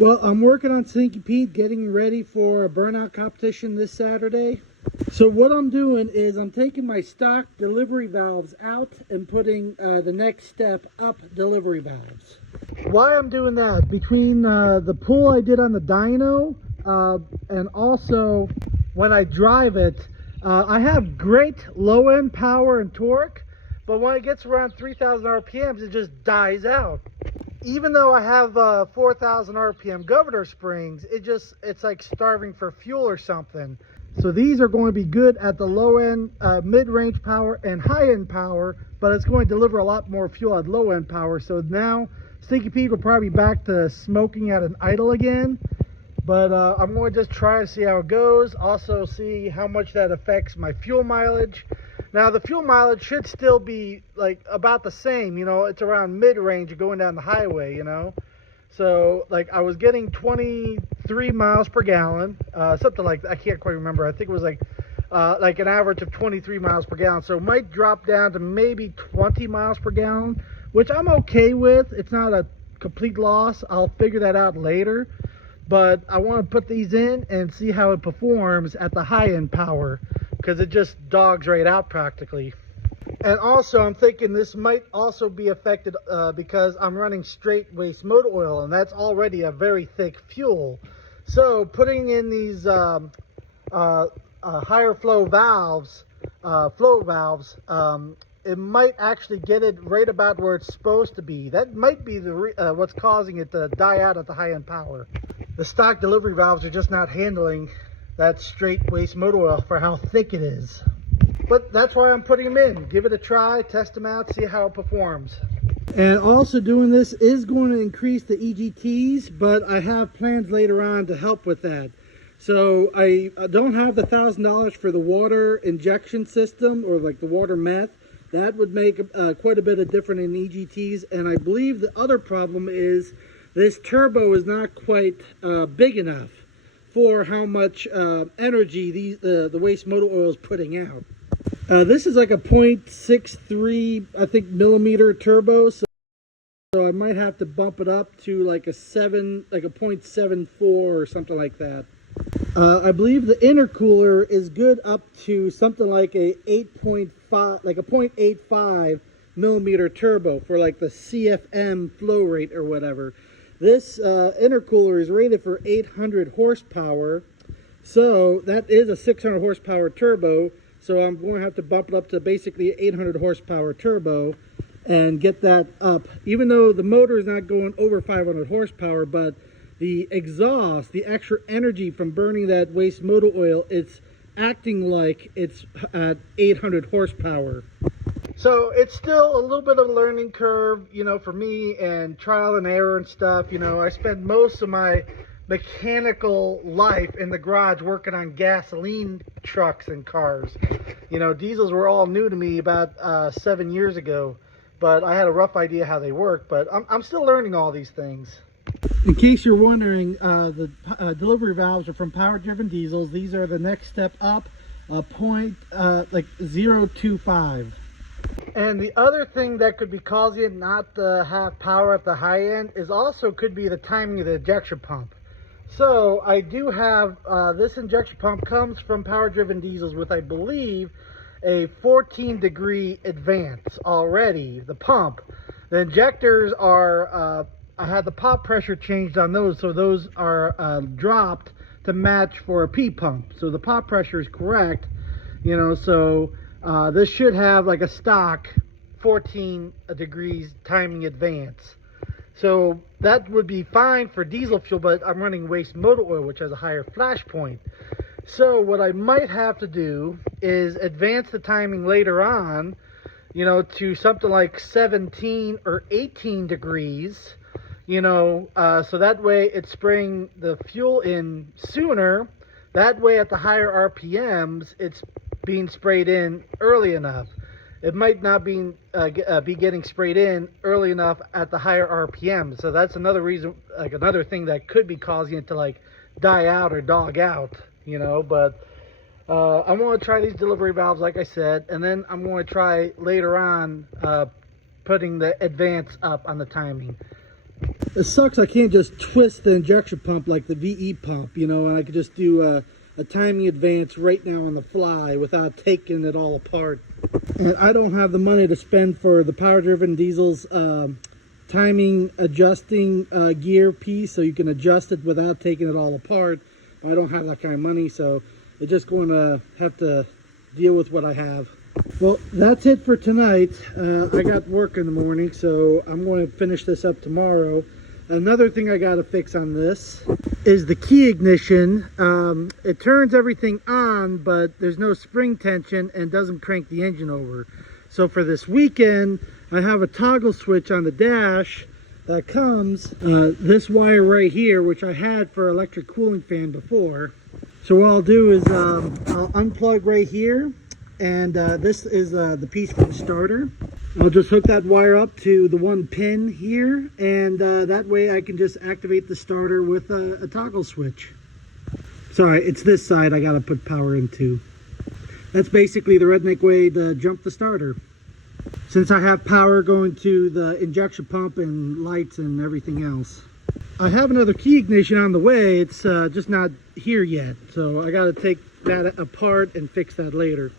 Well, I'm working on Stinky Pete, getting ready for a burnout competition this Saturday. So what I'm doing is I'm taking my stock delivery valves out and putting the next step up delivery valves. Why I'm doing that, between the pull I did on the dyno and also when I drive it, I have great low end power and torque, but when it gets around 3,000 RPMs, it just dies out. Even though I have 4,000 RPM governor springs, it's like starving for fuel or something. So these are going to be good at the low end, mid-range power and high end power, but it's going to deliver a lot more fuel at low end power. So now Stinky Pete will probably be back to smoking at an idle again. But I'm going to just try to see how it goes. Also see how much that affects my fuel mileage. Now the fuel mileage should still be like about the same, you know, it's around mid-range going down the highway, you know. So like I was getting 23 miles per gallon, something like that. I can't quite remember. I think it was like an average of 23 miles per gallon. So it might drop down to maybe 20 miles per gallon, which I'm okay with. It's not a complete loss. I'll figure that out later. But I want to put these in and see how it performs at the high end power, because it just dogs right out practically. And also I'm thinking this might also be affected because I'm running straight waste motor oil, and that's already a very thick fuel. So putting in these higher flow valves, it might actually get it right about where it's supposed to be. That might be the what's causing it to die out at the high end power. The stock delivery valves are just not handling that straight waste motor oil for how thick it is. But that's why I'm putting them in. Give it a try, test them out, see how it performs. And also doing this is going to increase the EGTs, but I have plans later on to help with that. So I don't have the $1,000 for the water injection system, or like the water meth. That would make quite a bit of difference in EGTs. And I believe the other problem is this turbo is not quite big enough for how much energy the waste motor oil is putting out. This is like a 0.63, I think, millimeter turbo, so I might have to bump it up to like a 0.74 or something like that. I believe the intercooler is good up to something like a 8.5, like a 0.85 millimeter turbo for like the CFM flow rate or whatever. This intercooler is rated for 800 horsepower, so that is a 600 horsepower turbo. So I'm going to have to bump it up to basically 800 horsepower turbo and get that up. Even though the motor is not going over 500 horsepower, but the exhaust, the extra energy from burning that waste motor oil, it's acting like it's at 800 horsepower. So it's still a little bit of a learning curve, you know, for me, and trial and error and stuff. You know, I spent most of my mechanical life in the garage working on gasoline trucks and cars. You know, diesels were all new to me about 7 years ago, but I had a rough idea how they work. But I'm still learning all these things. In case you're wondering, the delivery valves are from Power Driven Diesels. These are the next step up, point like 0.25. And the other thing that could be causing it not to have power at the high end is also could be the timing of the injection pump. So I do have, this injection pump comes from Power Driven Diesels with, I believe, a 14-degree advance already, the pump. The injectors are, I had the pop pressure changed on those, so those are dropped to match for a P pump. So the pop pressure is correct, you know, so this should have like a stock 14 degrees timing advance. So that would be fine for diesel fuel, but I'm running waste motor oil, which has a higher flash point. So what I might have to do is advance the timing later on, you know, to something like 17 or 18 degrees, you know, so that way it's spraying the fuel in sooner. That way at the higher RPMs, it's being sprayed in early enough. It might not be getting sprayed in early enough at the higher RPM. So that's another reason, like another thing that could be causing it to like die out or dog out, you know. But I'm going to try these delivery valves, like I said, and then I'm going to try later on putting the advance up on the timing. It sucks I can't just twist the injection pump like the VE pump, you know, and I could just do a timing advance right now on the fly without taking it all apart. And I don't have the money to spend for the power driven diesel's timing adjusting gear piece, so you can adjust it without taking it all apart. I don't have that kind of money, so I'm just going to have to deal with what I have. Well, that's it for tonight. I got work in the morning, so I'm going to finish this up tomorrow. Another thing I got to fix on this is the key ignition. It turns everything on, but there's no spring tension and doesn't crank the engine over. So for this weekend, I have a toggle switch on the dash that comes this wire right here, which I had for electric cooling fan before. So what I'll do is I'll unplug right here, and this is the piece for the starter. I'll just hook that wire up to the one pin here, and that way I can just activate the starter with a toggle switch. Sorry, it's this side I gotta put power into. That's basically the redneck way to jump the starter. Since I have power going to the injection pump and lights and everything else. I have another key ignition on the way, it's just not here yet, so I gotta take that apart and fix that later.